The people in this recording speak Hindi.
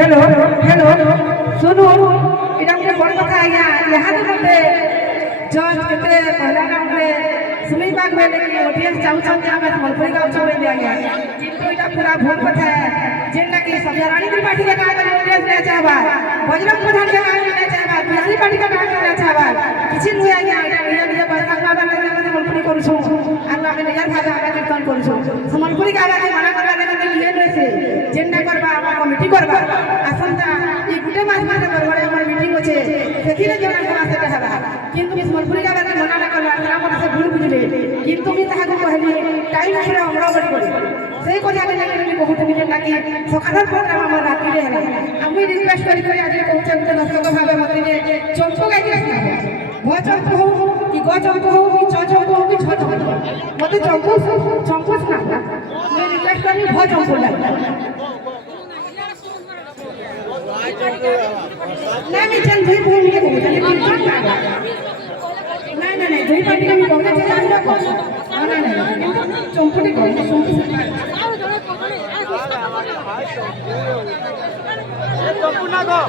हेलो हेलो सुनो इटा गोटे बड़ कथा आज्ञा यहाँ मते जज केते पहला राउंड रे सुनी पाक बेले कि ऑडियंस चाहूछन जे हमें सम्बलपुरी गाउछ बेले आज्ञा किंतु इटा पूरा भूल कथा है जेना कि सब्यारानी त्रिपाठी के गाना करे ऑडियंस ने चाहबा बजरंग प्रधान के गाना ने चाहबा बिहारी पार्टी के गाना ने चाहबा किछि नुय आज्ञा इटा निया बरका बाबा ने सम्बलपुरी करूछु आरु आमे नियर भाषा आमे कीर्तन करूछु सम्बलपुरी गाना के मना करबा ने लिए न से जेना करबा आमा कमिटी करबा आसंता ई गुटे मास माने बरबड़े हमर मीटिंग होचे सेथिरे जेना करा से कहबा किंतु सम्बलपुरी गाना के मना न करला हमरा मन से भूल बुझले किंतु मी ताहा को कहली टाइम हमरा हमरा बड़ पड़ी সেই কথা কে लेके बहुत दिन लागी सकाळर प्रोग्राम हमर राती रे हला আমি রিকোয়েস্ট করি করি আজ পৌঁছে উঠে দর্শক ভাবে মতে যে চম্পু গাইতে ভ চম্পু হো কি গ চম্পু হো কি ছ চম্পু হো কি ছ চম্পু মতে চম্পু চম্পু না আমি রিকোয়েস্ট করি ভ চম্পু লাগে না আমি জান দুই ভূমি কে বলতে না না না দুই পার্টি আমি বলতে চাই আমরা না না না চম্পুটি কই চম্পু চম্পু না গো